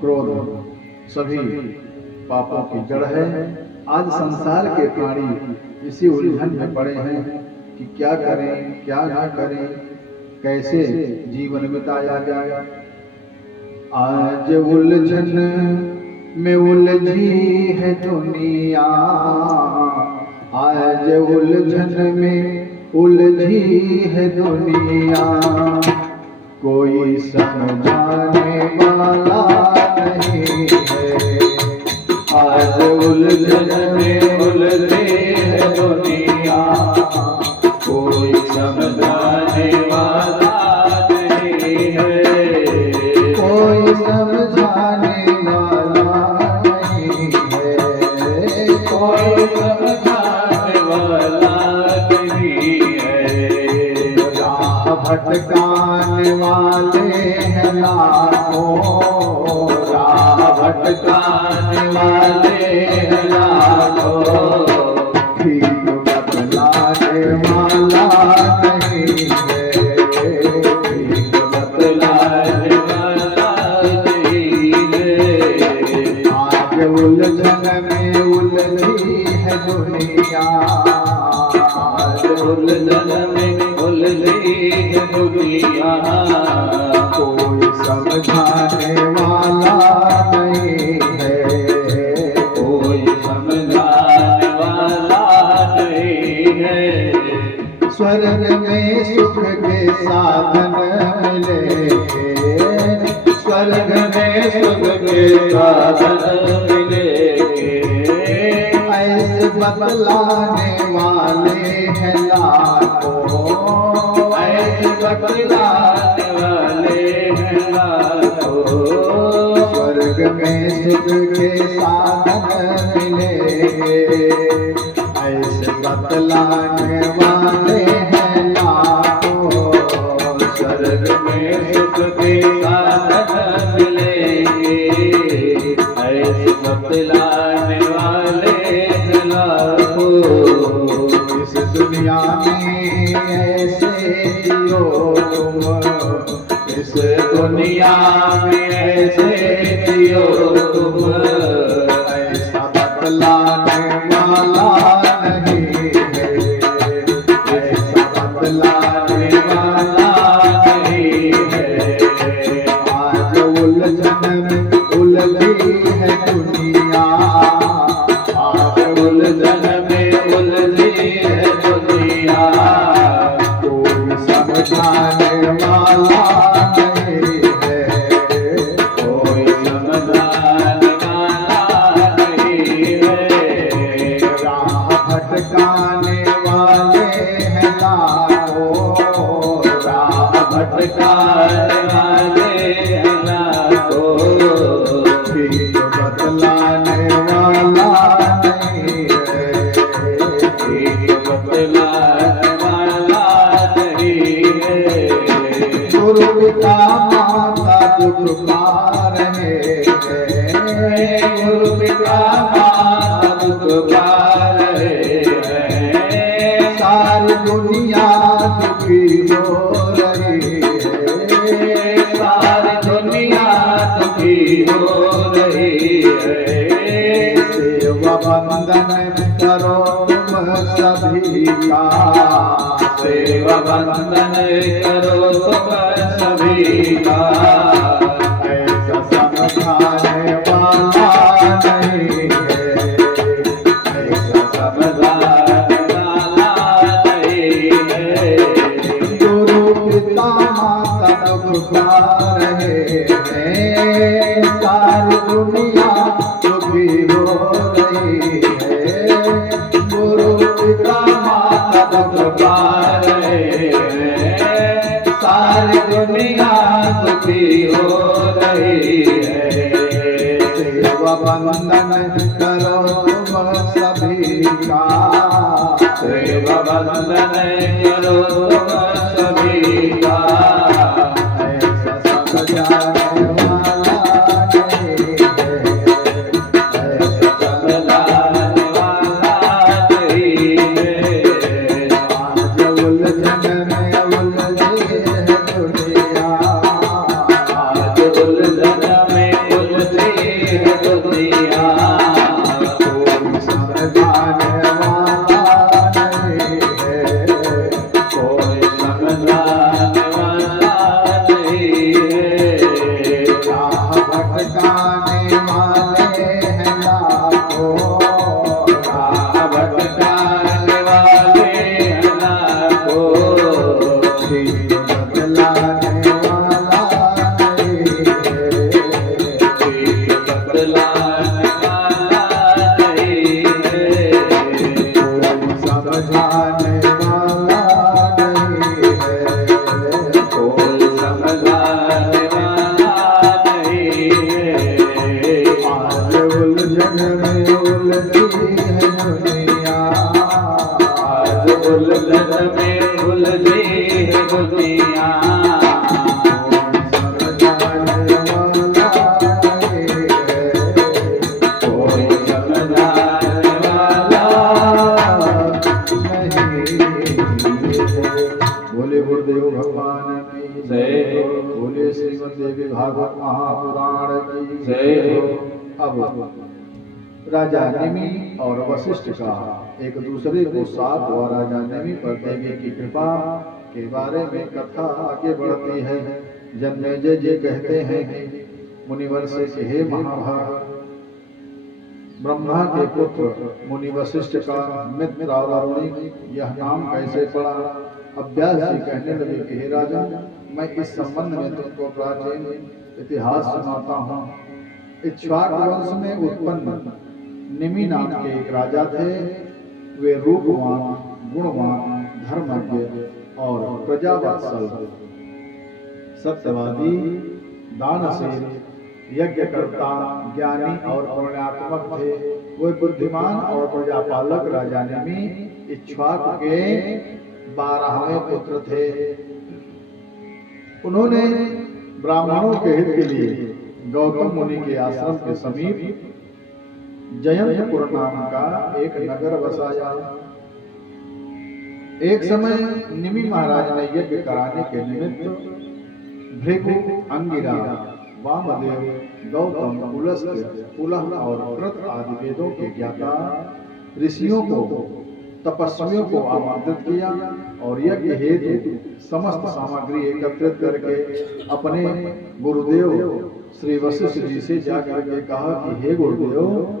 क्रोध सभी पापों की जड़ है। आज संसार के प्राणी इसी उलझन में पड़े हैं कि क्या करें क्या ना करें, कैसे जीवन बिताया जाए। आज उलझन में उलझी है दुनिया, आज उलझन में उलझी है दुनिया, कोई समझाने वाला नहीं है। आज उलझन में उलझी है दुनिया, कोई समझाने वाला नहीं है। कोई समझाने वाला नहीं है, कोई समझाने वाला नहीं है। राह भटकाने वाले हैं लाखों, राह भटकाने वाले हैं लाखों, ठीक बतलाने वाला नहीं है, ठीक बतलाने वाला नहीं है। आज उलझन में उलझी है दुनिया, आज उलझन में उलझी है दुनिया, कोई समझाने वाला नहीं है, कोई समझाने वाला नहीं है। स्वर्ग में सुख के साधन मिलेंगे, स्वर्ग में सुख के साधन मिलेंगे, ऐसे बतलाने वाले हैं लाखों, ऐसे बतलाने वाले हैं लाखों। स्वर्ग में सुख के साधन मिलेंगे, ऐसे बतलाने वाले हैं लाखों। स्वर्ग में सुख के साधन मिलेंगे, ऐसे बतलाने वाले हैं लाखों। इस दुनिया में ऐसे जियो तुम, इस दुनिया में ऐसे जियो तुम, ऐसा बतलाने वाला नहीं है, ऐसा बतलाने वाला नहीं है। आज उलझन में उलझी है दुनिया, आज उलझन में उलझी है दुनिया, कोई समझाने वाला नहीं है, कोई समझाने वाला नहीं है। राह भटकाने वाले हैं लाखों, राह भटकाने वाले हैं लाखों, ठीक बतलाने वाला नहीं है, ठीक बतलाने वाला नहीं है। गुरु पिता माता दुख पा रहे हैं, गुरु पिता माता दुख पा रहे हैं, सारी दुनिया दुखी हो रही है, सारी दुनिया दुखी हो रही है। सेवा बंधन करो तुम सभी का, सेवा बंधन करो तुम सभी का, ऐसा समझाने वाला नहीं है, ऐसा समझाने वाला नहीं है। गुरु पिता माता दुख पा रहे हैं, सारी दुनिया दुखी हो रही है। गुरु पिता माता दुख पा रहे हैं, सारी दुनिया दुखी हो रही है। सेवा बंधन करो तुम सभी का, सेवा बंधन करो तुम सभी का, ऐसा समझाने वाला नहीं है, ऐसा समझाने वाला नहीं है। आज उलझन में उलझी है दुनिया, आज उलझन में उलझी भागवत महापुराण की जय हो। अब राजा निमि और वशिष्ठ का एक दूसरे को साथ हुआ। राजा निमि पर देवी की कृपा के बारे में कथा आगे बढ़ती है। जन्मेजय जी कहते हैं कि मुनिवर से कि हे महाभाग, ब्रह्मा के पुत्र मुनि वशिष्ठ का मित्र वरुणी यह नाम कैसे पड़ा? अभ्यास जी कहने लगे कि हे राजन, मैं इस संबंध में तुमको प्राचीन इतिहास सुनाता हूँ। इक्ष्वाक वंश में उत्पन्न निमि नाम के एक राजा थे। वे रूपवान, गुणवान, धर्मज्ञ और प्रजावत्सल, सत्यवादी, दानशील, यज्ञकर्ता, ज्ञानी और पुण्यात्मक थे। वे बुद्धिमान और प्रजापालक राजा निमि इक्ष्वाक के 12वें पुत्र थे। उन्होंने ब्राह्मणों के हित के लिए गौतम मुनि के आश्रम के समीप जयंतपुर नाम का एक नगर बसाया। एक समय निमि महाराज ने यज्ञ कराने के निमित्त भृगु, अंगिरा, वामदेव, गौतम, पुलस्त्य, पुलह और कृत आदि वेदों के ज्ञाता ऋषियों को, तपस्वियों को आमंत्रित किया और यज्ञ हेतु समस्त सामग्री एकत्रित करके अपने गुरुदेव श्री वशिष्ठ जी से जाकर के कहा कि हे गुरुदेव,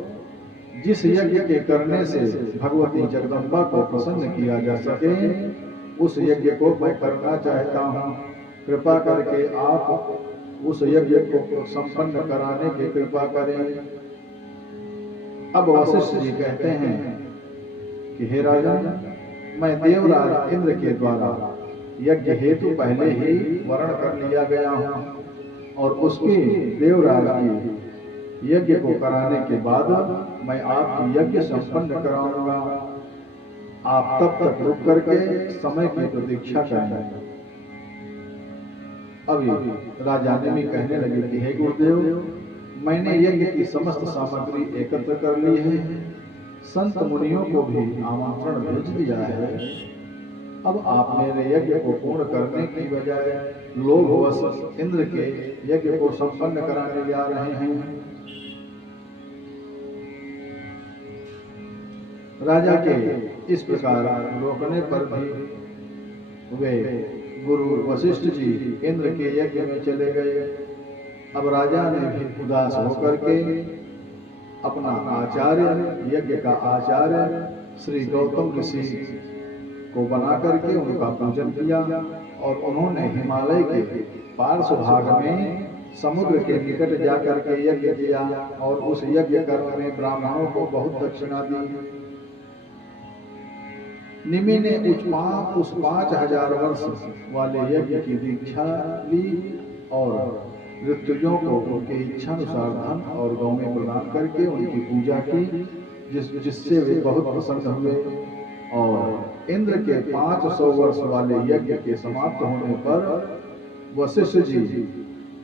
जिस यज्ञ के करने से भगवती जगदम्बा को प्रसन्न किया जा सके, उस यज्ञ को मैं करना चाहता हूँ। कृपा करके आप उस यज्ञ को संपन्न कराने की कृपा करें। अब वशिष्ठ जी कहते हैं कि हे राजन, मैं देवराज इंद्र के द्वारा यज्ञ हेतु पहले ही वर्ण कर लिया गया हूँ और उसके देवराज की यज्ञ को कराने के बाद मैं आपकी यज्ञ संपन्न कराऊंगा। आप तब तक रुक करके समय की प्रतीक्षा करें। अभी राजा निमि कहने लगे कि हे गुरुदेव, मैंने यज्ञ की समस्त सामग्री एकत्र कर ली है, संत मुनियों को भी आमंत्रण भेज दिया है। अब आप मेरे यज्ञ को पूर्ण करने की बजाय लोभवश इंद्र के यज्ञ को संपन्न कराने जा रहे हैं। राजा के इस प्रकार रोकने पर भी वे गुरु वशिष्ठ जी इंद्र के यज्ञ में चले गए। अब राजा ने भी उदास होकर के अपना आचार्य, यज्ञ का आचार्य श्री गौतम ऋषि को बना करके उनका पूजन किया और उन्होंने हिमालय के पार्श्व भाग में समुद्र के निकट जाकर के यज्ञ किया और उस यज्ञ कर्म में ब्राह्मणों को बहुत दक्षिणा दी। निमि ने उस 5000 वर्ष वाले यज्ञ की दीक्षा ली और ऋतुजों को उनके इच्छानुसार धन और गौएं प्रदान करके उनकी पूजा की, जिससे वे बहुत प्रसन्न हुए। और इंद्र के 500 वर्ष वाले यज्ञ के समाप्त होने पर वशिष्ठ जी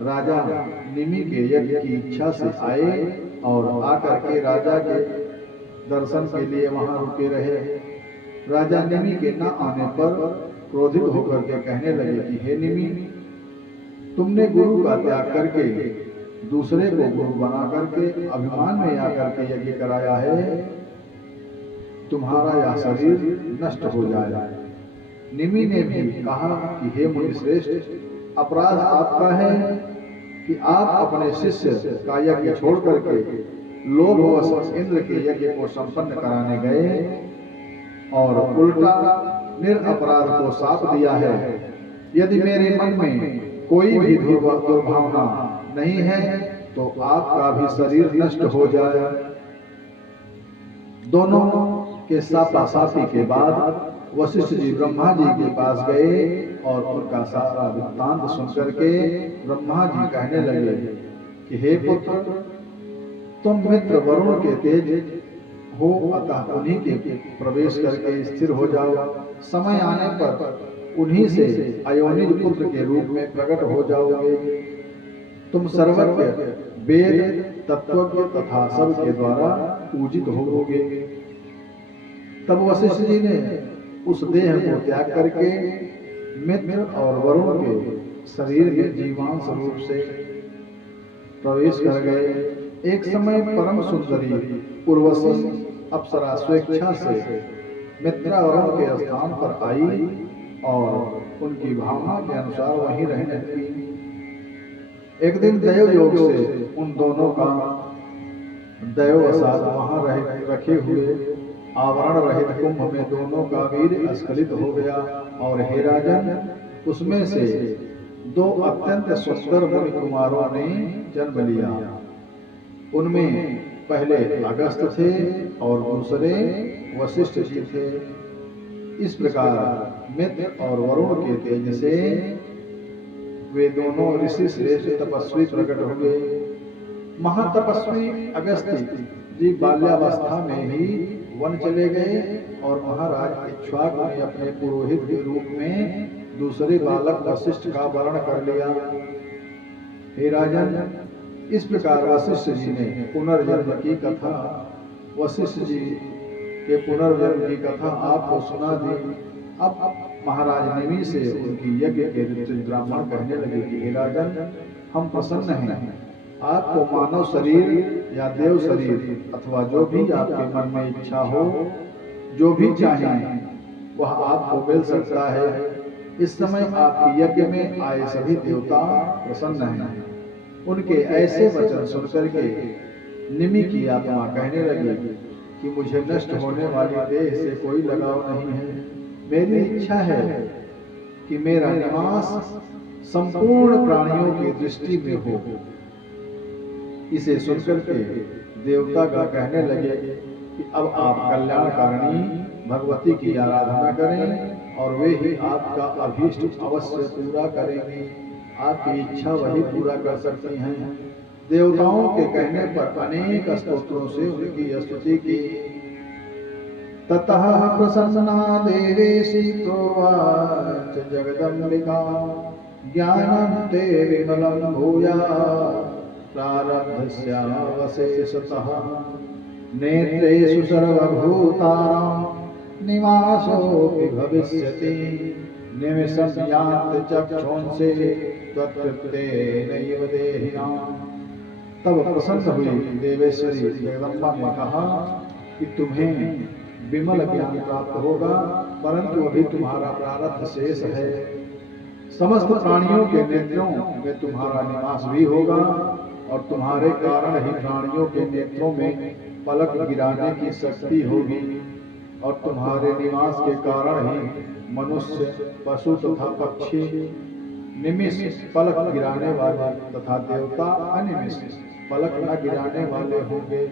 राजा निमि के यज्ञ की इच्छा से आए और आकर के राजा के दर्शन के लिए वहां रुके रहे। राजा निमि के न आने पर क्रोधित होकर के कहने लगे कि हे निमि, तुमने गुरु का त्याग करके दूसरे को गुरु बना करके अभिमान में आकर के यज्ञ कराया है। तुम्हारा यह शरीर नष्ट हो जाएगा। निमि ने भी कहा कि हे मुनि श्रेष्ठ, अपराध आपका है कि आप अपने शिष्य का यज्ञ छोड़ करके लोभवश इंद्र के यज्ञ को संपन्न कराने गए और उल्टा निरपराध को साप दिया है। यदि मेरे मन में कोई भी दुर्भावना नहीं है तो आपका भी शरीर नष्ट हो जाए। दोनों के सापासापी के बाद वशिष्ठ जी ब्रह्मा जी के पास गए और उनका सारा वृत्तांत सुनकर के ब्रह्मा जी कहने लगे कि हे पुत्र, तुम मित्र वरुण के तेज हो, अतः उन्हीं के प्रवेश करके स्थिर हो जाओ। समय आने पर उन्हीं से अयोनिज पुत्र के रूप में प्रकट हो जाओगे। तुम सर्वज्ञ, वेद, तत्वज्ञ तथा सब के द्वारा पूजित होगे। तब वशिष्ठ जी ने उस देह को त्याग करके मित्र और वरुण के शरीर में जीवांश रूप से प्रवेश कर गए। एक समय परम सुंदरी उर्वशी अप्सरा स्वेच्छा से मित्रा वरुण के स्थान पर आई और उनकी भावना के अनुसार वहीं रहने लगी। एक दिन दैव योग से उन दोनों का दैववशात वहां रखे हुए आवरण रहित कुंभ में दोनों का वीर स्खलित हो गया और हे राजन, उसमें से दो अत्यंत सुंदर मुनि कुमारों ने जन्म लिया। उनमें पहले अगस्त थे और दूसरे वशिष्ठ जी थे। इस प्रकार मित्र और वरुण के तेज से वे दोनों ऋषि श्रेष्ठ तपस्वी प्रकट हुए। महातपस्वी अगस्त्य जी बाल्यावस्था में ही वन चले गए और महाराज इक्ष्वाकु ने अपने पुरोहित के रूप में दूसरे बालक वशिष्ठ का वरण कर लिया। हे राजन, इस प्रकार वशिष्ठ जी ने पुनर्जन्म की कथा वशिष्ठ जी के पुनर्जन्म की कथा आपको सुना दी। अब महाराज निमि से उनकी यज्ञ के ऋत्विज ब्राह्मण कहने लगे कि हे राजन, हम प्रसन्न हैं। आपको मानव शरीर या देव शरीर अथवा जो भी आपके मन में इच्छा हो, जो भी चाहें वह आपको मिल सकता है। इस समय आपकी यज्ञ में आए सभी देवता प्रसन्न हैं। उनके ऐसे वचन सुनकर के निमि की आत्मा कहने लगी कि मुझे नष्ट होने वाली देह से कोई लगाव नहीं है। मेरी इच्छा है कि मेरा निवास संपूर्ण प्राणियों की दृष्टि में हो। इसे सुनकर के देवता का कहने लगे कि अब आप कल्याणकारिणी भगवती की आराधना करें और वे ही आपका अभीष्ट अवश्य पूरा करेंगी। आपकी इच्छा वही पूरा कर सकती हैं। देवताओं के कहने पर अनेक स्तोत्रों से उनकी स्तुति की। ततः प्रसन्ना देवेशी प्रोवाच जगदम्बिका ज्ञानं ते विमलं भूयात् प्रारब्धस्यावशेषतः नेत्रेषु सर्वभूतानां निवासोऽपि भविष्यति निमिषं यान्ति चक्षुंषि त्वत्कृतेनैव देहिनां। तब प्रसन्न हुई देवेश्वरी जगदम्बा ने कहा कि तुम्हें विमल ज्ञान प्राप्त होगा, परंतु अभी तुम्हारा प्रारब्ध शेष है। समस्त प्राणियों के नेत्रों में तुम्हारा निवास भी होगा और तुम्हारे कारण ही प्राणियों के नेत्रों में पलक गिराने की शक्ति होगी और तुम्हारे निवास के कारण ही मनुष्य, पशु तथा पक्षी निमिष पलक गिराने वाले तथा देवता अनिमिष पलक न गिराने वाले होंगे।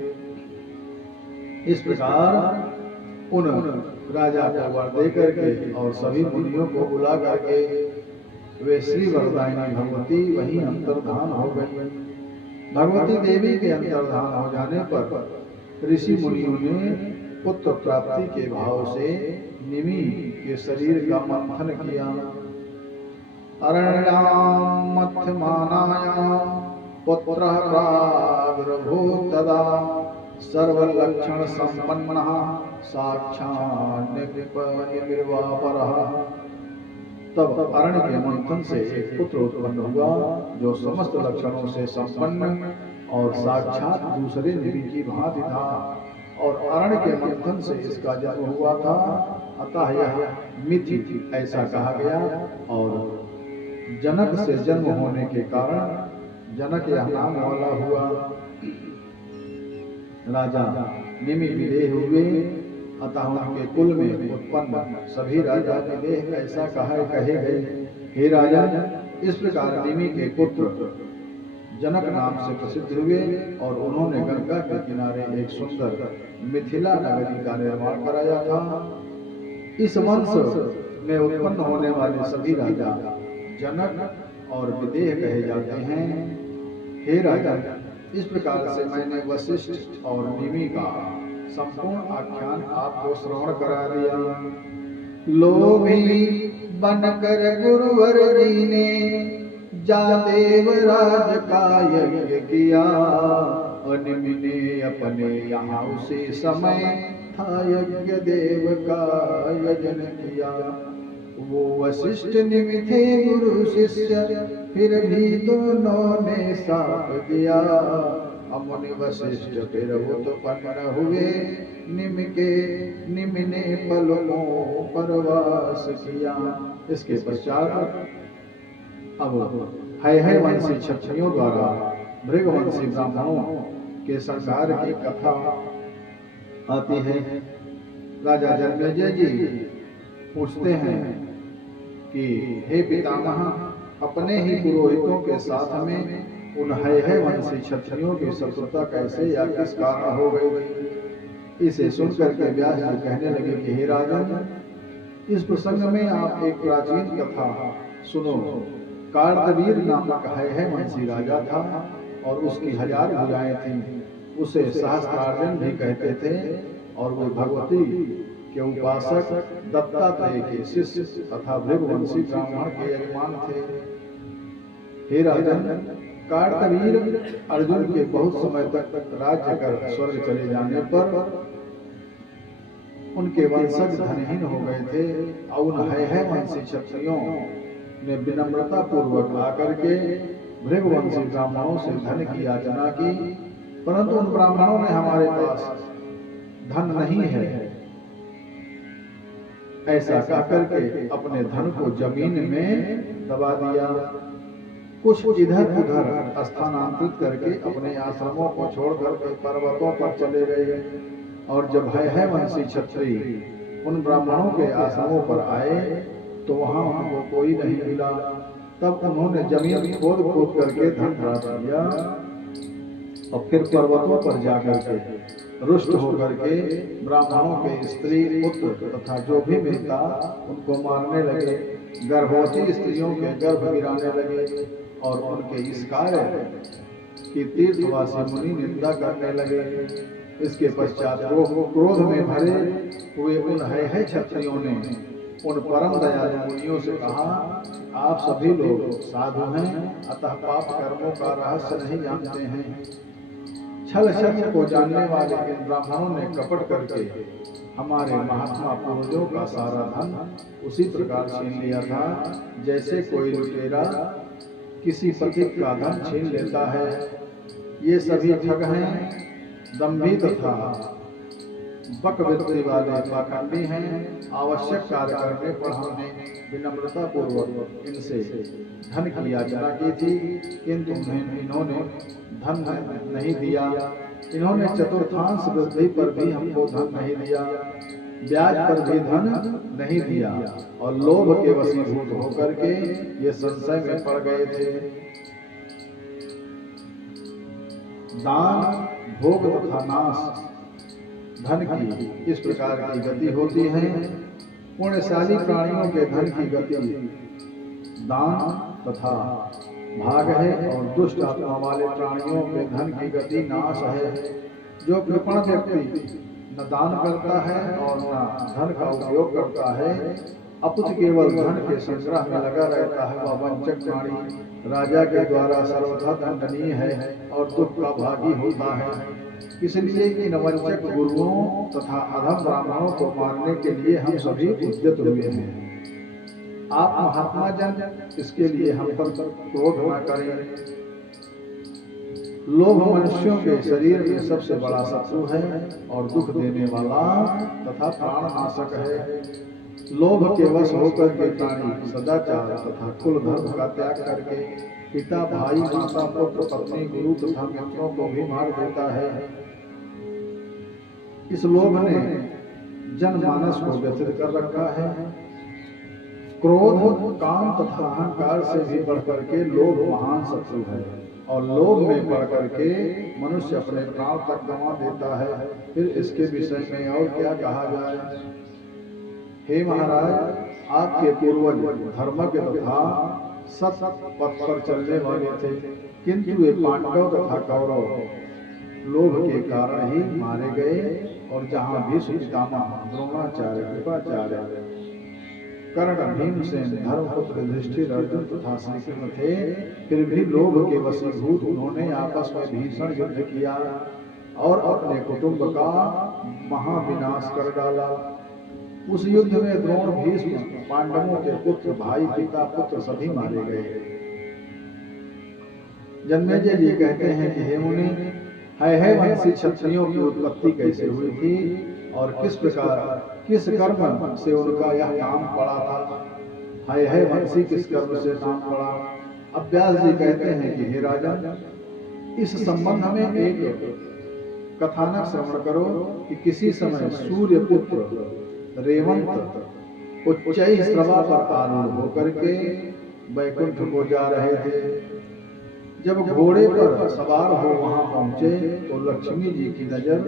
इस प्रकार उन राजा को वर दे करके और सभी मुनियों को बुला करके वे श्री वरदायिनी भगवती वहीं अंतर्धान हो गई। भगवती देवी के अंतर्धान हो जाने पर ऋषि मुनियों ने पुत्र प्राप्ति के भाव से निमि के शरीर का मंथन किया। अरण्यां मध्यमानायां पुत्रः प्रादुर्भूत तदा सर्वलक्षण संपन्नः साक्षात् निर्वापरः। तब अरण्य के मंथन से एक पुत्र उत्पन्न हुआ जो समस्त लक्षणों से संपन्न और साक्षात दूसरे निमि की भांति था और अरण्य के मंथन से इसका जन्म हुआ था। अतः यह मिथि ऐसा कहा गया और जनक से जन्म होने के कारण जनक यह नाम वाला हुआ। राजा निमि विदेह हुए, अतः उनके कुल में उत्पन्न सभी राजा विदेह ऐसा कहे गए। हे राजा, इस प्रकार निमि के पुत्र जनक नाम से प्रसिद्ध हुए और उन्होंने गंगा के किनारे एक सुंदर मिथिला नगरी का निर्माण कराया था। इस वंश में उत्पन्न होने वाले सभी राजा जनक और विदेह कहे जाते हैं। हे राजा, इस प्रकार से मैंने वशिष्ठ और निमि का संपूर्ण आख्यान आपको श्रवण करा दिया। लोभी बनकर गुरुवर जी ने जा देवराज का यज्ञ किया और निमि ने अपने यहाँ उसी समय था यज्ञ देव का यजन किया। वो वशिष्ठ निमि थे गुरु शिष्य फिर भी दोनों ने साथ दिया। मुनि वशिष्ठ फिर उत्पन्न हुए, निम ने पलकों पर वास किया। इसके पश्चात अब है वंशी क्षत्रियों द्वारा भृगवंशी ब्राह्मणों के संहार की कथा आती है। राजा जन्मेजय जी पूछते हैं कि हे पितामह, अपने ही पुरोहितों के साथ में उन है वंशी क्षत्रियों की शत्रुता कैसे या किस कारण हो गई थी। इसे सुनकर के व्यास जी कहने लगे कि हे राजन, इस प्रसंग में आप एक प्राचीन कथा सुनो। कार्तवीर नामक है वंशी राजा था और उसकी 1000 भुजाएं थीं। उसे सहस्त्रार्जुन भी कहते थे और वो भगवती के उपासक दत्तात्रेय के शिष्य तथा भृगवंशी ब्राह्मण के यजमान थे। हे राजन, कार्तवीर अर्जुन के बहुत समय तक राज्य कर स्वर्ग चले जाने पर उनके वंशज धनहीन हो गए थे और उन है वंशी क्षत्रियों ने विनम्रता पूर्वक आकर के भृगवंशी ब्राह्मणों से धन की याचना की, परंतु उन ब्राह्मणों ने हमारे पास धन नहीं है ऐसा कहकर के अपने धन को जमीन में दबा दिया। कुछ इधर उधर स्थानांतरित करके अपने आश्रमों को छोड़कर के पर्वतों पर चले गए। और जब है वंशी क्षत्रिय उन ब्राह्मणों के आश्रमों पर आए तो वहां उनको कोई नहीं मिला। तब उन्होंने जमीन खोद खोद करके धन प्राप्त किया और फिर पर्वतों पर जाकर के रुष्ट होकर के ब्राह्मणों के स्त्री पुत्र तथा जो भी मिलता उनको मारने लगे, गर्भवती स्त्रियों के गर्भ गिराने लगे और उनके इस कार्य की तीर्थवासी मुनि निंदा करने लगे। इसके पश्चात क्रोध में भरे हुए उन है क्षत्रियों ने उन परम दयालु मुनियों से कहा, आप सभी लोग साधु हैं, अतः पाप कर्मों का रहस्य नहीं जानते हैं। छल सत्य को जानने वाले इन ब्राह्मणों ने कपट करके हमारे महात्मा पूर्वजों का सारा धन उसी प्रकार छीन लिया था जैसे कोई लुटेरा किसी पथिक का धन छीन लेता है। ये सभी ठग हैं, दंभी तथा बकवृत्ति वाले पाखंडी हैं। आवश्यक कार्य करने पर हमने विनम्रता पूर्वक इनसे धन की याचना की थी, किंतु इन्होंने धन नहीं दिया। इन्होंने चतुर्थांश वृद्धि पर भी हमको धन नहीं दिया, ब्याज पर भी धन नहीं दिया और लोभ के वशीभूत होकर के ये संशय में पड़ गए थे। दान, भोग तथा नाश धन की इस प्रकार की गति होती है। पुण्यशाली प्राणियों के धन की गति दान तथा भाग है और दुष्ट आत्मा वाले प्राणियों के धन की गति नाश है। जो कृपण व्यक्ति न दान करता है और न धन का उपयोग करता है, अपितु केवल धन के संग्रह में लगा रहता है, वह वंचक प्राणी राजा के द्वारा सर्वथा दंडनीय है और दुख का भागी होता है। इसलिए इन वंचक गुरुओं तथा अधम ब्राह्मणों को मारने के लिए हम सभी उद्यत हुए हैं। आप महात्मा जन इसके लिए हम पर क्रोध न करें। लोभ मनुष्यों के शरीर में सबसे बड़ा शत्रु है और दुख देने वाला तथा प्राणनाशक है। लोभ के वश होकर के प्राणी सदाचार तथा कुल धर्म का त्याग करके पिता, भाई, माता, पुत्र, पत्नी, गुरु तथा मित्रों को भी मार देता है। इस लोभ ने जनमानस को व्यथित कर रखा है। क्रोध, काम तथा अहंकार से भी बढ़कर के लोभ महान शत्रु है और लोभ में बढ़ करके मनुष्य अपने प्राण तक गंवा देता है। फिर इसके विषय में और क्या कहा जाए। हे महाराज, आपके पूर्वज धर्मज्ञ तथा सत पथ पर चलने वाले थे, किंतु ये पांडव तथा कौरव लोभ के कारण ही मारे गए। और जहाँ भीष्म पितामह, द्रोणाचार्य, कृपाचार्य, कर्ण, भीमसेन, धर्मपुत्र युधिष्ठिर, अर्जुन तथा श्री कृष्ण थे, फिर भी लोभ के वशीभूत उन्होंने आपस में भीषण युद्ध किया और अपने कुटुंब का महाविनाश कर डाला। उस युद्ध में द्रोण, भीष्म, पांडवों के पुत्र, भाई, पिता, पुत्र सभी मारे गए। जन्मेजय जी कहते हैं कि हे मुनि, है वंशी क्षत्रियों की उत्पत्ति कैसे हुई थी और किस प्रकार किस कर्म से उनका यह नाम पड़ा था। है वंशी किस कर्म से नाम पड़ा। अब व्यास जी कहते हैं कि हे राजन, इस संबंध में एक कथानक श्रवण करो कि किसी समय सूर्य पुत्र रेवंत उच्चई श्रवा पर आरूढ़ होकर के वैकुंठ को जा रहे थे। जब घोड़े पर सवार हो वहां पहुंचे तो लक्ष्मी जी की नजर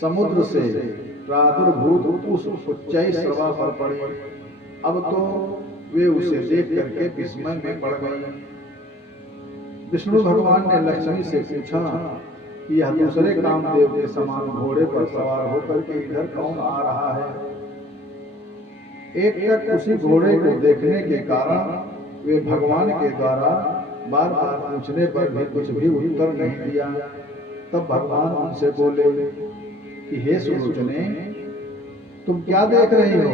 समुद्र से प्रादुर्भूत उस उच्चई श्रवा पर पड़ी। अब तो वे उसे देख करके विस्मय में पड़ गई। विष्णु भगवान ने लक्ष्मी से पूछा कि यह दूसरे कामदेव के समान घोड़े पर सवार होकर के इधर कौन आ रहा है। एक तक उसी घोड़े को देखने के कारण वे भगवान के द्वारा बार बार पूछने पर भी कुछ भी उत्तर नहीं दिया। तब भगवान उनसे बोले कि हे सुलोचने, तुम क्या देख रही हो।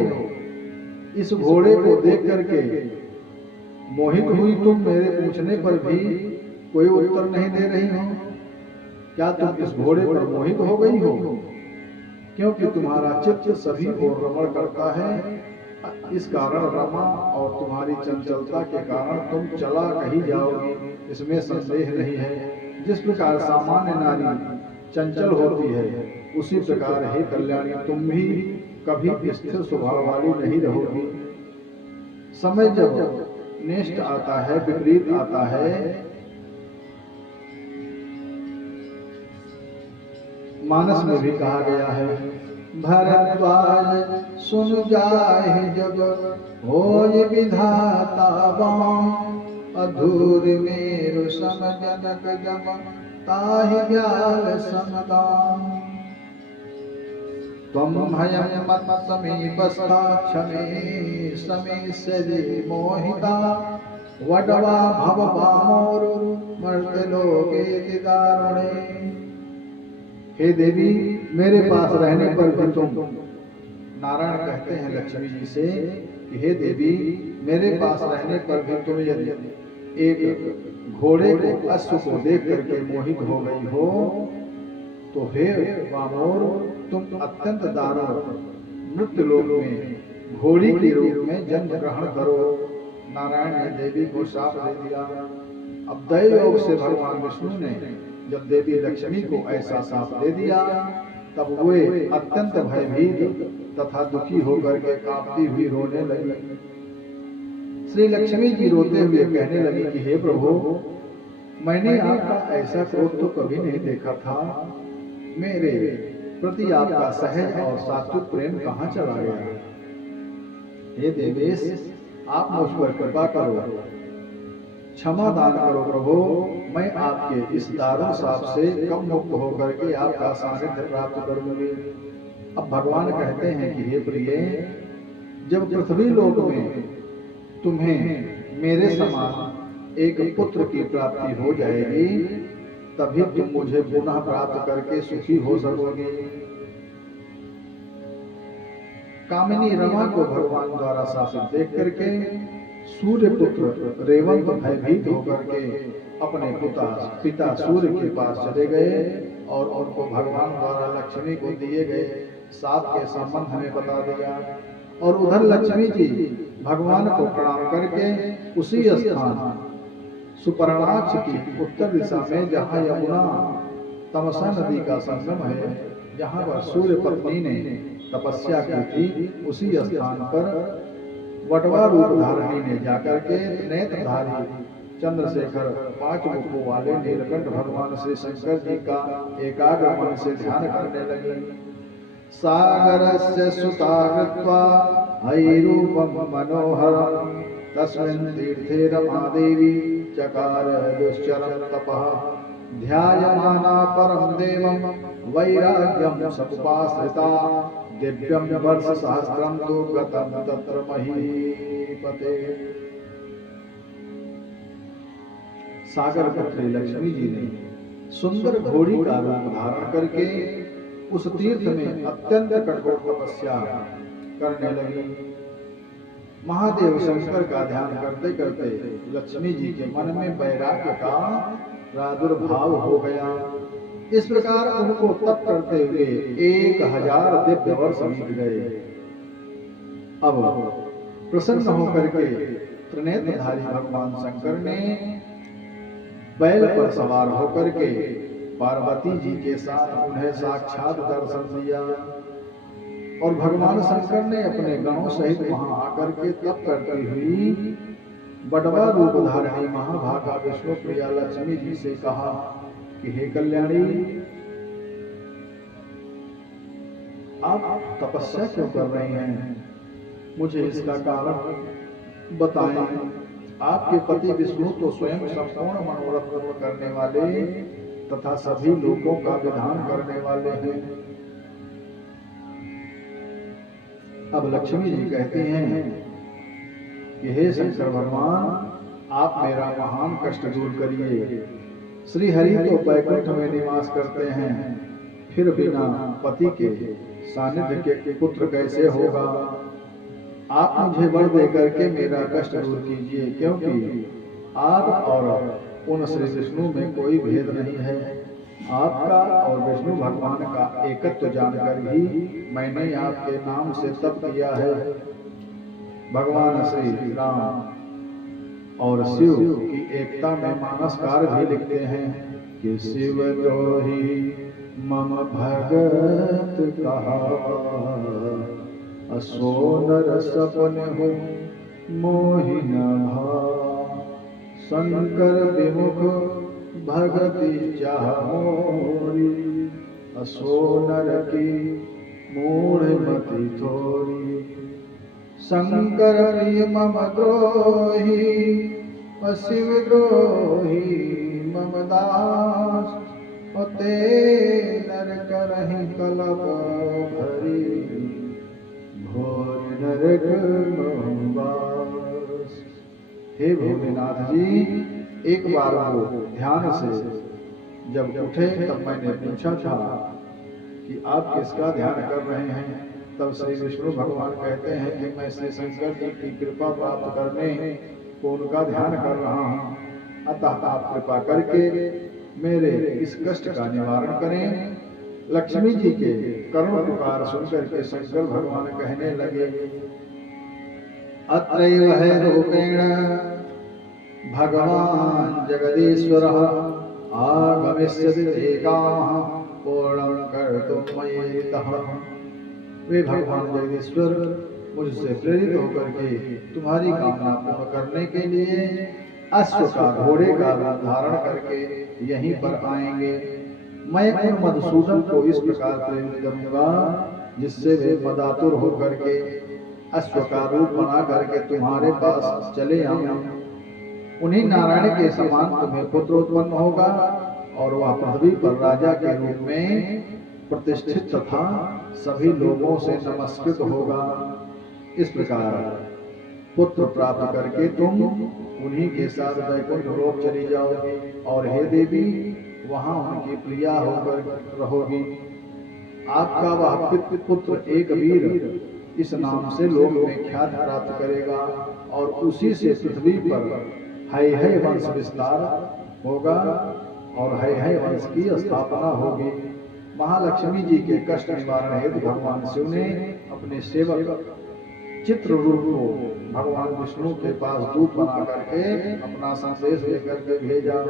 इस घोड़े को देख करके मोहित हुई तुम मेरे पूछने पर भी कोई उत्तर नहीं दे रही हो। क्या तुम इस घोड़े पर मोहित हो गई हो, क्योंकि तुम्हारा चित्त सभी ओर रमण करता है। इस कारण रमा और तुम्हारी चंचलता के कारण तुम चला कहीं जाओगी, इसमें संदेह नहीं है। जिस प्रकार सामान्य नारी चंचल होती है, उसी प्रकार हे कल्याणी तुम भी कभी स्थिर स्वभाव वाली नहीं रहोगी। समय जब नेष्ट आता है, विपरीत आता है, मानस में भी कहा गया है, भरद्वाज सुन जाहि जब होय विधाता बाम, अधूर मेरु सम जनक जम ताहि व्याल समदाम। त्वं भयं मत समीपस्था क्षमे समीस्यति मोहिता, वडवा भव वामोरु मर्त्यलोके दारुणे। हे देवी, मेरे पास रहने पर भी तुम, नारायण कहते हैं लक्ष्मी जी से कि हे देवी, मेरे पास रहने पर भी तुम यदि एक घोड़े को अश्व को देख करके मोहित हो गई हो, तो हे वामोर, तुम अत्यंत दारुण मृत्यु लोक में घोड़ी के रूप में जन्म ग्रहण करो। नारायण ने देवी को शाप दे दिया। अब दैव योग से भगवान विष्णु ने जब देवी लक्ष्मी को ऐसा शाप दे दिया, तब वे अत्यंत भयभीत तथा दुखी होकर के कांपती हुई रोने लगी। श्री लक्ष्मी जी रोते हुए कहने लगी कि हे प्रभु, मैंने आपका ऐसा क्रोध तो कभी नहीं देखा था। मेरे प्रति आपका सहज और सात्विक प्रेम कहाँ चला गया। हे देवेश, आप मुझ पर कृपा करो, क्षमा दान करो प्रभु। मैं आपके इस दारुण शाप से कब मुक्त होकर के आपका सानिध्य प्राप्त करूंगी। अब भगवान कहते हैं कि हे प्रिय, जब पृथ्वी लोक में तुम्हें मेरे समान एक पुत्र की प्राप्ति हो जाएगी, तभी तुम मुझे पुनः प्राप्त करके सुखी हो सकोगे। कामिनी रमा को भगवान द्वारा शासित देख करके सूर्य पुत्र रेवंत भयभीत होकर के अपने पिता सूर्य के पास चले गए और उनको भगवान द्वारा लक्ष्मी को दिए गए शाप के संबंध में बता दिया। और उधर लक्ष्मी जी भगवान को प्रणाम करके उसी स्थान सुपर्णाक्ष की उत्तर दिशा में, जहाँ यमुना तमसा नदी का संगम है, जहाँ पर सूर्य पत्नी ने तपस्या की थी, उसी स्थान पर वटवा रूप धारणी ने जाकर के नेत्रधारी चंद्रशेखर 5 मुखों वाले नीलकंठ भगवान श्री शंकर जी का एकाग्र मन से ध्यान करने लगे। सागरस्य सुतागत्वा हयरूपम मनोहरम, तस्मिन् तीर्थे रमा देवी चकार दुश्चरं तपः, ध्यायमाना परम देवं वैराग्यं समुपाश्रिता, दिव्यं वर्ष सहस्रं तु गतं तत्र महीपते। सागर पुत्री लक्ष्मी जी ने सुंदर घोड़ी का रूप धारण करके उस तीर्थ में अत्यंत कठोर तपस्या करने लगी। महादेव शंकर का ध्यान करते करते लक्ष्मी जी के मन में वैराग्य का प्रादुर्भाव हो गया। इस प्रकार उनको तप करते हुए 1000 दिव्य वर्ष बीत गए। अब प्रसन्न होकर के त्रिनेत्रधारी भगवान शंकर ने बैल पर सवार होकर के पार्वती जी के साथ उन्हें साक्षात दर्शन दिया और भगवान शंकर ने अपने गणों सहित वहां आकर के तप करती हुई बड़वा रूप धारणी महाभागा विष्णु प्रिया लक्ष्मी जी से कहा कि हे कल्याणी, आप तपस्या क्यों कर रही हैं? मुझे इसका कारण बताएं। आपके पति विष्णु तो स्वयं संपूर्ण मनोरथ पूर्ण करने वाले तथा सभी लोगों का विधान करने वाले हैं। अब लक्ष्मी जी कहती हैं कि हे शंकर भगवान, आप मेरा महान कष्ट दूर करिए। श्री हरि तो वैकुंठ में निवास करते हैं, फिर बिना पति के सानिध्य के पुत्र कैसे होगा? आप मुझे वर दे करके मेरा कष्ट दूर कीजिए, क्योंकि आप और उन श्री विष्णु में कोई भेद नहीं है। आपका और विष्णु भगवान का एकत्व जानकर ही मैंने आपके नाम से तप किया है। भगवान श्री राम और शिव की एकता में मानसकार भी लिखते हैं कि शिव द्रोही मम भगत कहा, असो नर सपन हो मोहि न भाव, शंकर विमुख भगति चाह मोरी, असो नर की मूढ़ मति थोरी। शंकर प्रिय मम द्रोही, शिव द्रोही मम दास, ते नर करहि कलप भरी, भोर नरक मोहवास। हे भोलेनाथ जी, एक बार वो ध्यान से जब उठे तब मैंने पूछा था कि आप किसका ध्यान कर रहे हैं? तब श्री विष्णु भगवान कहते हैं कि मैं श्री शंकर जी की कृपा प्राप्त करने को उनका ध्यान कर रहा हूँ। अतः आप कृपा करके मेरे इस कष्ट का निवारण करें। लक्ष्मी जी के करुण पुकार सुनकर के शंकर भगवान कहने लगे, अत्रैव है रूपेण भगवान जगदीश्वरः आगमिष्यति ते कामः पूर्णं कर्तुं मयेतः। वे भगवान जगदीश्वर मुझसे प्रेरित होकर के तुम्हारी कामना पूर्ण करने के लिए अश्व का घोड़े का रूप धारण करके यहीं पर आएंगे। मैं उन मधुसूदन को इस प्रकार प्रेरित करूंगा जिससे वे मदातुर होकर के अश्व का रूप बना करके तुम्हारे पास चले आएंगे। उन्हीं नारायण के समान तुम्हें पुत्र उत्पन्न होगा और वह पृथ्वी पर राजा के रूप में प्रतिष्ठित तथा सभी लोगों से नमस्कृत होगा। इस प्रकार पुत्र प्राप्त करके तुम उन्हीं के साथ वैकुंठ लोक चली जाओगी और हे देवी वहां उनकी प्रिया होकर रहोगी। आपका वह पुत्र एक वीर इस नाम से लोक में ख्याति प्राप्त करेगा और उसी से पृथ्वी पर है वंश विस्तार होगा और है वंश की स्थापना होगी। महालक्ष्मी जी के कष्ट निवारण हेतु भगवान शिव ने अपने सेवक चित्र रूप को भगवान विष्णु के पास दूत बना करके अपना संदेश लेकर के भेजा।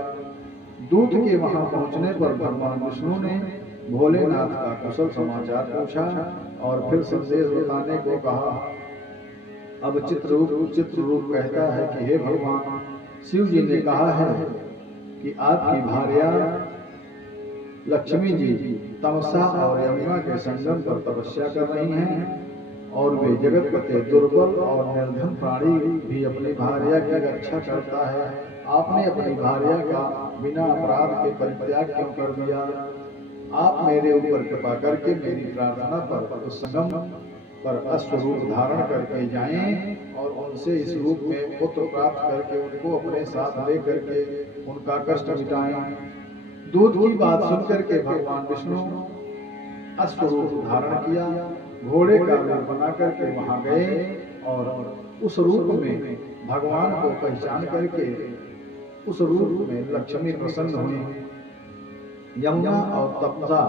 दूत के वहां पहुंचने पर भगवान विष्णु ने भोलेनाथ का कुशल समाचार पूछा और फिर संदेश बताने को कहा। अब चित्ररूप कहता है कि हे भगवान, शिव जी ने कहा है कि आपकी भार्या लक्ष्मी जी तमसा और यमुना के संगम पर तपस्या कर रही हैं और वे जगतपते दुर्बल और निर्धन प्राणी भी अपनी भार्या की रक्षा करता है। आपने अपनी भार्या का बिना अपराध के परित्याग क्यों कर दिया? आप मेरे ऊपर कृपा करके मेरी प्रार्थना पर उस संगम पर अश्व रूप धारण करके जाएं और उनसे इस रूप में पुत्र प्राप्त करके उनको अपने साथ ले करके उनका कष्ट मिटाएं। दूत की बात सुनकर के भगवान विष्णु अश्व रूप धारण किया, घोड़े का रूप बना करके वहां गए और उस रूप में भगवान को पहचान करके उस रूप में लक्ष्मी प्रसन्न हुई। यमुना और तप्ता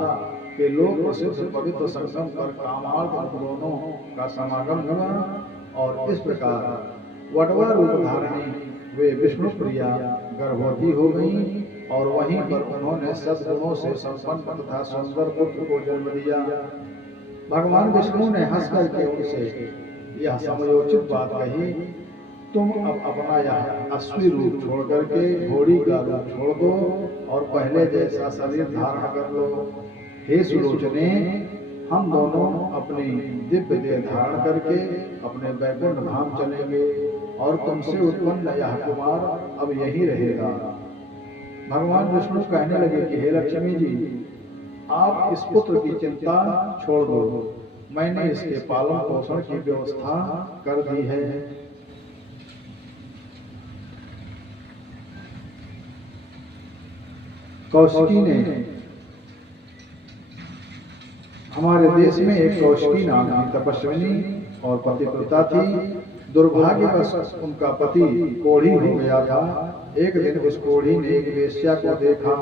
के लोग प्रसिद्ध पवित्र संगम पर कामार्थ दोनों का समागम हुआ और इस प्रकार वटवा रूप धारणी वे विष्णु प्रिया गर्भवती हो गईं और वहीं पर उन्होंने सद्गुणों से संपन्न तथा सुंदर पुत्र को जन्म दिया। भगवान विष्णु ने हंस करके उनसे यह समयोचित बात कही, तुम अब अपना यह अश्वी रूप छोड़ करके घोड़ी का रूप छोड़ दो और पहले जैसा शरीर धारण कर लो। हे सुलोचने, हम दोनों अपनी दिव्य देह धारण करके अपने वैकुंठ धाम चलेंगे और तुमसे उत्पन्न यह कुमार अब यही रहेगा। भगवान विष्णु कहने लगे कि हे लक्ष्मी जी, आप इस पुत्र की चिंता छोड़ दो, मैंने इसके पालन पोषण की व्यवस्था कर दी है। कौशिकी ने, हमारे देश में एक कौशिकी नाम की तपस्विनी और पतिव्रता थी। दुर्भाग्यवश उनका पति कोढ़ी हो गया था। एक दिन उस कोढ़ी ने एक वेश्या को देखा,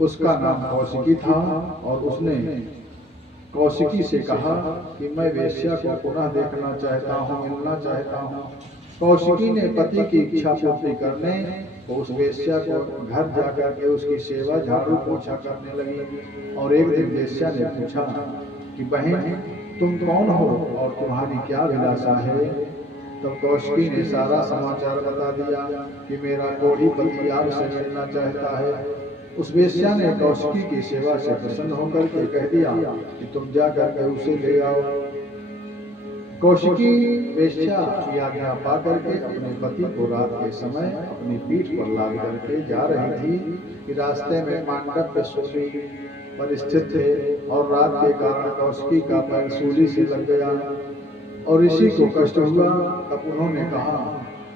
उसका नाम कौशिकी था और उसने कौशिकी से कहा कि मैं वेश्या को पुनः देखना चाहता हूँ, मिलना चाहता हूँ। कौशिकी ने पति की इच्छा पूर्ति करने तो उस वेश्या को घर जाकर के उसकी सेवा झाड़ू पोछा करने लगी। और एक दिन वेश्या ने पूछा कि बहन, तुम कौन हो और तुम्हारी क्या अभिलाषा है? तब कौशिकी ने सारा समाचार बता दिया कि मेरा कोढ़ी पति आपसे मिलना चाहता है। उस वेश्या ने कौशिकी की सेवा से प्रसन्न होकर के कह दिया कि तुम जा करके उसे ले आओ। कौशिकी वेश्या की आज्ञा पा करके अपने पति को रात के समय अपनी पीठ पर लाद करके जा रही थी कि रास्ते में मांडव्य सूली पर स्थित थे और रात के कारण कौशिकी का पैर सूली से लग गया और ऋषि को कष्ट हुआ। तब उन्होंने कहा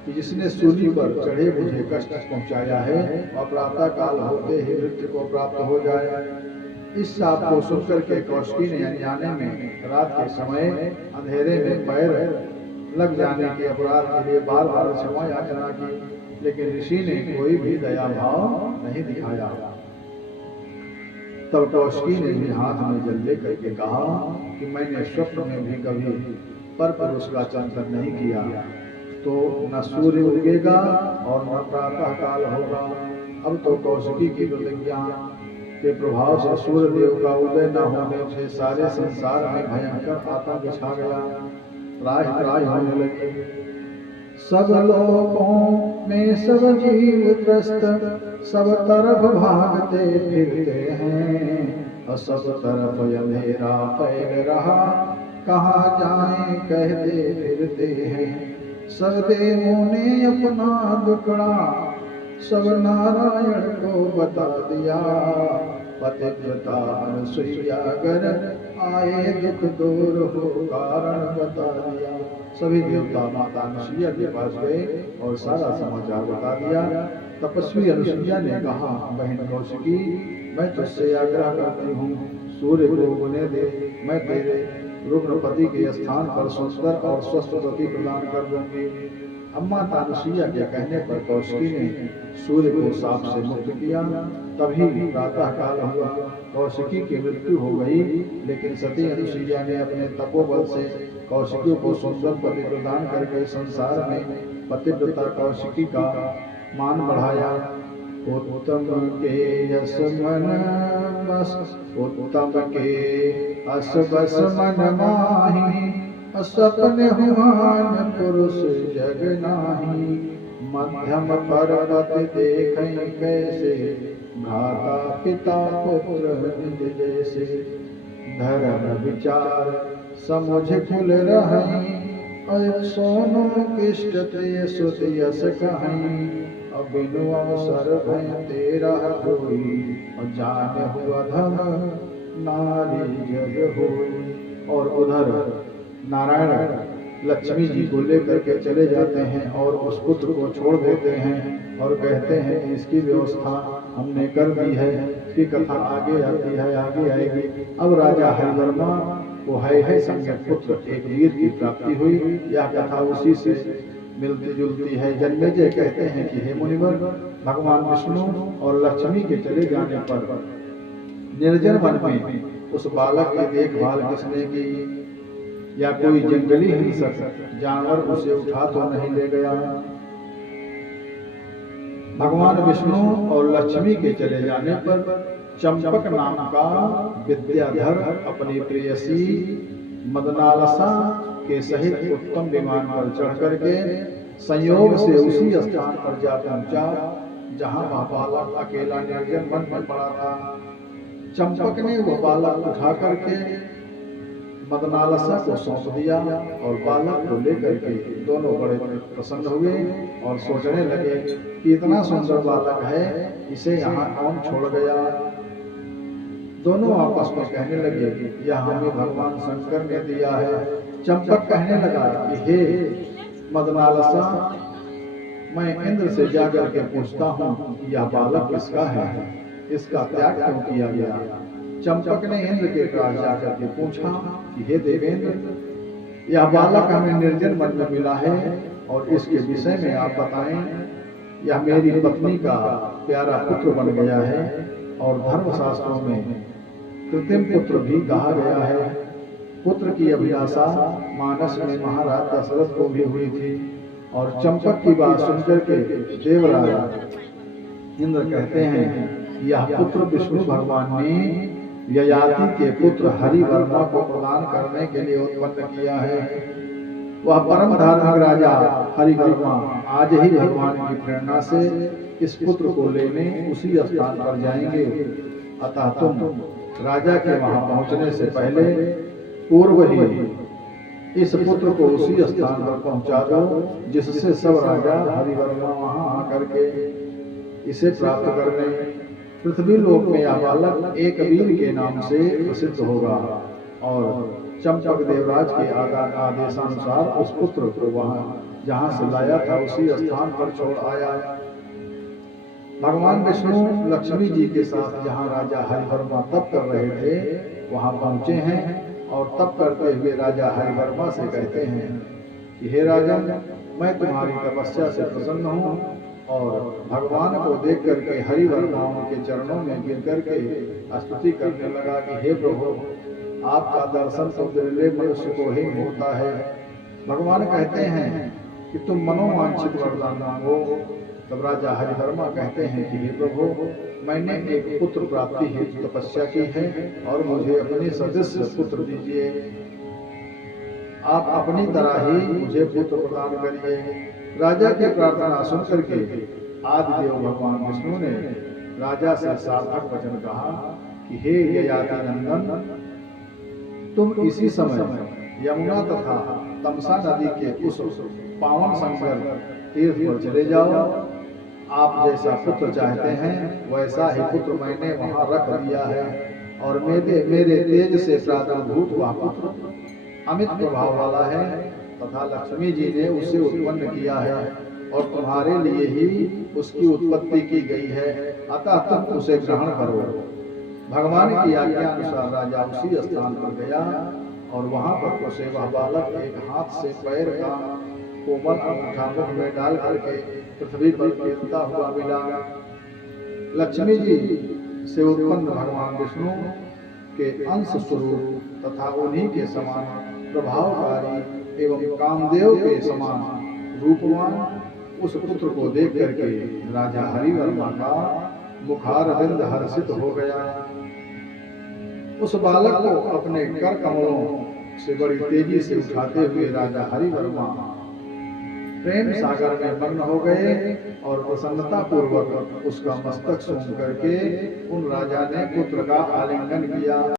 कि जिसने सूली पर चढ़े मुझे कष्ट पहुंचाया है और प्रातः काल होते ही मृत्यु को प्राप्त हो जाए। इस शाप को सुनकर के कौशिकी ने अनजाने में रात के समय अंधेरे में पैर लग जाने के अपराध के लिए बार बार क्षमा याचना की, लेकिन ऋषि ने कोई भी दया भाव नहीं दिखाया। तब कौशिकी ने भी हाथ में जल ले करके कहा कि मैंने स्वप्न में भी कभी पर पुरुष का चिंतन नहीं किया, तो न सूर्य उगेगा और न प्रातः काल होगा। अब तो कौशिकी की प्रतिज्ञा के प्रभाव से सूर्य देव का उदय न होने से सारे संसार में भयंकर आतंक छा गया, त्राहि त्राहि होने लगी। सब लोगों में सब जीव त्रस्त, सब तरफ भागते फिरते हैं और सब तरफ अंधेरा फैल रहा, कहाँ जाएं कहते फिरते हैं। सब देवों ने अपना दुखड़ा सब नारायण को बता दिया, पतिव्रता अनुसुईया गर आए दुख दूर हो कारण बता दिया। सभी देवता माता अनुसुईया के पास गए और सारा समाचार बता दिया। तपस्वी अनुसुईया ने कहा, बहन कौशिकी, मैं तुझसे आग्रह करती हूँ, सूर्य को उगने दे, मैं तेरे रुग्णपति के स्थान पर सुंदर और स्वस्थ पति प्रदान कर दूंगी। अम्मा तानुसुईया के कहने पर कौशिकी ने सूर्य को शाप से मुक्त किया। तभी प्रातः काल हुआ, कौशिकी की मृत्यु हो गई, लेकिन सती अनुसुईया ने अपने तपोबल से कौशिकी को सुंदर पति प्रदान करके संसार में पतिव्रता कौशिकी का मान बढ़ाया। उत्तम के यश मन बस, उत्तम के अस बस मन माही, सपने हुआन पुरुष जग नाही। मध्यम पर्वत देखें कैसे, भ्राता पिता पुत्र निज जैसे। धर्म विचार समुझ कुल रहीं, सोनो किष्ट प्रिय सुत यस कहीं। बिनु अवसर भय तेरा कोई, और जान हुआ धम नारी जग होई। और उधर नारायण लक्ष्मी जी को लेकर के चले जाते हैं और उस पुत्र को छोड़ देते हैं और कहते हैं कि इसकी व्यवस्था हमने कर दी है, इसकी कथा आगे आती है, आगे आएगी। अब राजा हरिवर्मा को है संज्ञक पुत्र एक वीर की प्राप्ति हुई। यह कथा उसी से मिलती जुलती है। जन्मेजय कहते हैं कि हे मुनिवर, भगवान विष्णु और लक्ष्मी के चले जाने पर निर्जन वन में उस बालक की देखभाल किसने की, या कोई जंगली हिंसक जानवर उसे उठा तो नहीं ले गया। भगवान विष्णु और लक्ष्मी के चले जाने पर चंपक नाम का विद्याधर अपनी प्रेयसी मदनालसा के सहित उत्तम विमान पर चढ़ करके संयोग से उसी स्थान पर जा पहुंचा जहां वह बालक अकेला निर्जन वन में पड़ा था। चंपक ने वह बालक उठा करके मदनालसा को सौंप दिया और बालक को लेकर के दोनों बड़े प्रसन्न हुए और सोचने लगे कि इतना सुंदर बालक है, इसे यहाँ कौन छोड़ गया। दोनों आपस में कहने लगे कि यह हमें भगवान शंकर ने दिया है। चंपक कहने लगा कि हे मदनालसा, मैं इंद्र से जाकर के पूछता हूँ कि यह बालक किसका है, इसका त्याग क्यों किया गया। चंपक ने इंद्र के पास जाकर के पूछा कि हे देवेंद्र, यह बालक हमें निर्जन वन में मिला है और इसके विषय में आप बताएं। यह मेरी पत्नी का प्यारा पुत्र बन गया है और धर्मशास्त्रों में कृत्रिम पुत्र भी कहा गया है। पुत्र की अभिलाषा मानस में महाराज दशरथ को भी हुई थी। और चंपक की बात सुनकर के देवराज इंद्र कहते हैं कि यह पुत्र विष्णु भगवान ने ययाति के पुत्र हरिवर्मा को प्रदान करने के लिए उत्पन्न किया है। वह परम धार्मिक राजा हरिवर्मा आज ही भगवान की प्रेरणा से इस पुत्र को लेने उसी स्थान पर जाएंगे। अतः तुम राजा के वहां पहुंचने से पहले पूर्व ही इस पुत्र को उसी स्थान पर पहुंचा दो जिससे सब राजा हरिवर्मा वहां आकर के इसे प्राप्त कर लें। पृथ्वी लोक में यह बालक एक वीर के नाम से प्रसिद्ध होगा। और चंपक देवराज के आदेशानुसार उस पुत्र को वहां जहां से लाया था उसी स्थान पर छोड़ आया। भगवान विष्णु लक्ष्मी जी के साथ जहां राजा हरिवर्मा तप कर रहे थे वहां पहुंचे हैं और तप करते हुए राजा हरिवर्मा से कहते हैं कि हे राजन, मैं तुम्हारी तपस्या से प्रसन्न हूँ। और भगवान को देख करके हरिवर्मा उनके चरणों में गिर करके स्तुति करने लगा कि हे प्रभु, आपका दर्शन तो दुर्लभ मनुष्य को ही होता है। भगवान कहते हैं कि तुम मनोवांछित वरदान मांगो। तब राजा हरिवर्मा कहते हैं कि हे प्रभु, मैंने एक पुत्र प्राप्ति हेतु तपस्या की है और मुझे अपने सदस्य पुत्र दीजिए। आप अपनी तरह ही मुझे पुत्र प्रदान करिए। राजा की प्रार्थना सुनकर के आदिदेव भगवान विष्णु ने राजा से सार्थक वचन कहा कि हे ययाति नंदन, तुम इसी समय यमुना तथा तमसा नदी के उस पावन संकर तीर्थ पर चले जाओ। आप जैसा पुत्र चाहते हैं वैसा ही पुत्र मैंने वहां रख दिया है और मेरे तेज से प्रादुर्भूत वह पुत्र अमित प्रभाव वाला है तथा लक्ष्मी जी ने उसे उत्पन्न किया है और तुम्हारे लिए ही उसकी उत्पत्ति की गई है। अतः तुम उसे ग्रहण करो। भगवान की आज्ञा अनुसार राजा उसी स्थान पर गया और वहां पर उसे वह बालक एक हाथ से पैर का कोमल अंगूठा मुख में डाल करके पृथ्वी पर गिरता हुआ मिला। लक्ष्मी जी से उत्पन्न भगवान विष्णु के अंश स्वरूप तथा उन्हीं के समान प्रभावकारी एवं कामदेव के समान रूपवान उस पुत्र को देख करके राजा हरिवर्मा का मुखारविंद हर्षित हो गया। उस बालक को अपने कर कमलों से बड़ी तेजी से उठाते हुए राजा हरिवर्मा प्रेम सागर में मग्न हो गए और प्रसन्नता पूर्वक उसका मस्तक सूंघ करके उन राजा ने पुत्र का आलिंगन किया।